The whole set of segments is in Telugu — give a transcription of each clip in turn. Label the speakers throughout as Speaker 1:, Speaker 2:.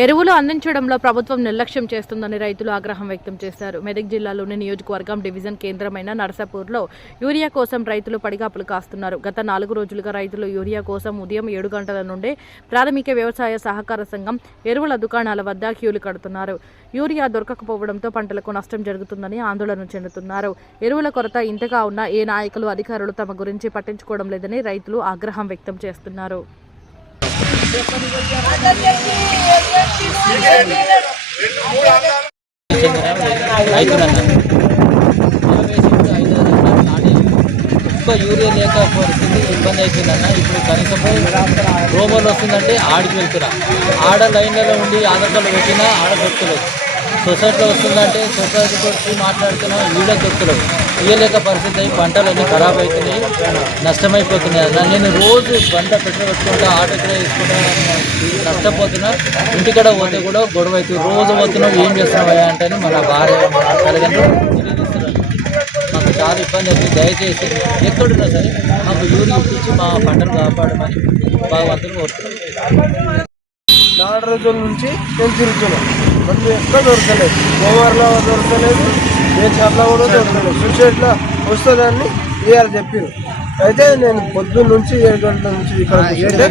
Speaker 1: ఎరువులు అందించడంలో ప్రభుత్వం నిర్లక్ష్యం చేస్తుందని రైతులు ఆగ్రహం వ్యక్తం చేశారు. మెదక్ జిల్లాలోని నియోజకవర్గం డివిజన్ కేంద్రమైన నర్సాపూర్లో యూరియా కోసం రైతులు పడిగాపులు కాస్తున్నారు. గత నాలుగు రోజులుగా రైతులు యూరియా కోసం ఉదయం ఏడు గంటల నుండే ప్రాథమిక వ్యవసాయ సహకార సంఘం ఎరువుల దుకాణాల వద్ద క్యూలు కడుతున్నారు. యూరియా దొరకకపోవడంతో పంటలకు నష్టం జరుగుతుందని ఆందోళన చెందుతున్నారు. ఎరువుల కొరత ఇంతగా ఉన్న ఏ నాయకులు అధికారులు తమ గురించి పట్టించుకోవడం లేదని రైతులు ఆగ్రహం వ్యక్తం చేస్తున్నారు.
Speaker 2: ఎక్కువ యూరియా లేక పరిస్థితి ఇబ్బంది అయిపోయిందన్న ఇప్పుడు కనీసం రోమోలు వస్తుందంటే ఆడికి వెళ్తురా ఆడ లైన్లలో ఉండి ఆధార్ కార్డు పెట్టినా ఆడ దొరకలేదు సొసైటీలో వస్తుందంటే సొసైటీ వచ్చి మాట్లాడుతున్నా వీళ్ళ దొరకలేదు ఇయ్యలేక పరిస్థితి అయి పంటలన్నీ ఖరాబ్ అవుతున్నాయి నష్టమైపోతున్నాయి. అన్న నేను రోజు బండ పెట్రోల్ పెట్టుకుంటా ఆటో కూడా వేసుకుంటా నష్టపోతున్నా. ఇంటికాడ పోతే కూడా గొడవ అవుతుంది. రోజు పోతున్నావు ఏం చేస్తున్నావా అంటే మన భార్య తల్లిదండ్రులు మాకు చాలా ఇబ్బంది అవుతుంది. దయచేసి ఎక్కడున్నా సరే మాకు యూరియా ఇప్పించి మా పంటను కాపాడమని భగవంతుని కోరుతున్నాం.
Speaker 3: నాలుగు రోజుల నుంచి నేను మందు ఎక్కడ దొరకలేదు. గోవార్లో దొరకలేదు ఏ చర్ల కూడా దొరకలేదు. సూసైడ్లో వస్తుందని ఇవాళ చెప్పారు. అయితే నేను పొద్దున్న నుంచి ఏడు గంటల నుంచి ఇక్కడ కూర్చుంటే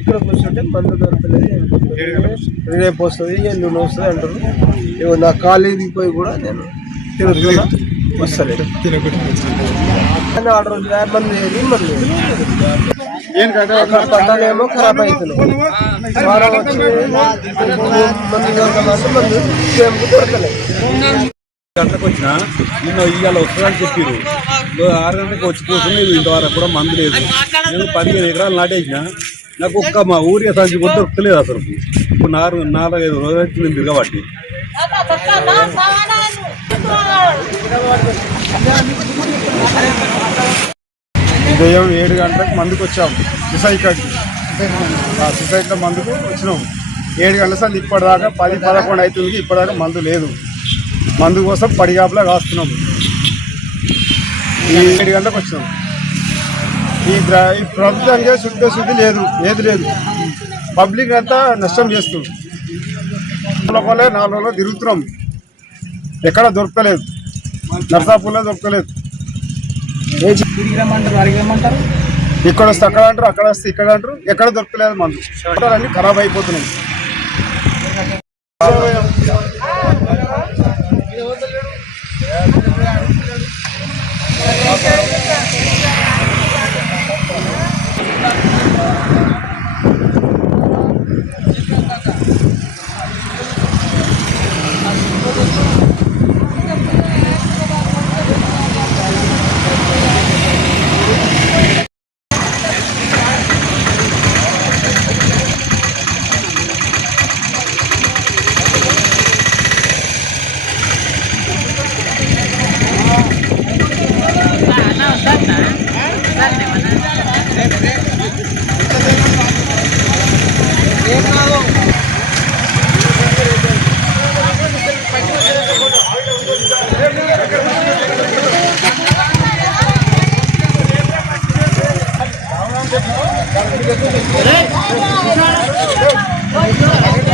Speaker 3: ఇక్కడ కూర్చుంటే మందు దొరకలేదు రేపు వస్తుంది ఎల్లుండి వస్తుంది అంటారు. ఇగో నా కాలేజీకి పోయి కూడా నేను తిరుగుతున్నా వస్తలేదు. పంటలేమో ఖరాబ్ అవుతున్నాయి వారం వచ్చి మంది దొరకాలంటే మంది సేమ్కు దొరకలేదు
Speaker 4: గంటలకు వచ్చిన నిన్న ఇవాళ వస్తుందని చెప్పారు ఆరు గంటలకు వచ్చి కూర్చుని ఇంతవరకు కూడా మందు లేదు నేను పదిహేను ఎకరాలు నాటేసిన నాకు ఒక్క మా ఊరి సంచి కూడా దొరకలేదు అసలు ఇప్పుడు నాలుగు నాలుగైదు రోజుల నేను తిరగబట్టి
Speaker 5: ఉదయం ఏడు గంటలకు మందుకు వచ్చాము సుసైడ్కి ఆ సుసైడ్లో మందుకు వచ్చినాం ఏడు గంటల సార్ ఇప్పటిదాకా పది పదకొండు అవుతుంది ఇప్పటిదాకా మందు లేదు. మందు కోసం పడిగాపులా రాస్తున్నాము. ఈ ఏడు గంటలకు వచ్చినాం ఈ ప్ర- ఈ ప్రభుత్వానికి శుద్ధ శుద్ధి లేదు. ఏది లేదు. పబ్లిక్ అంతా నష్టం చేస్తుంది. లోపలే నాలుగు రోజులు తిరుగుతున్నాం. ఎక్కడ దొరకలేదు. నర్సాపూర్లో దొరకలేదు. ఇక్కడ వస్తే అక్కడ అంటారు అక్కడ వస్తే ఇక్కడ అంటారు ఎక్కడ దొరకలేదు మందు అన్ని ఖరాబ్ అయిపోతున్నాయి
Speaker 6: Thank you. Hey!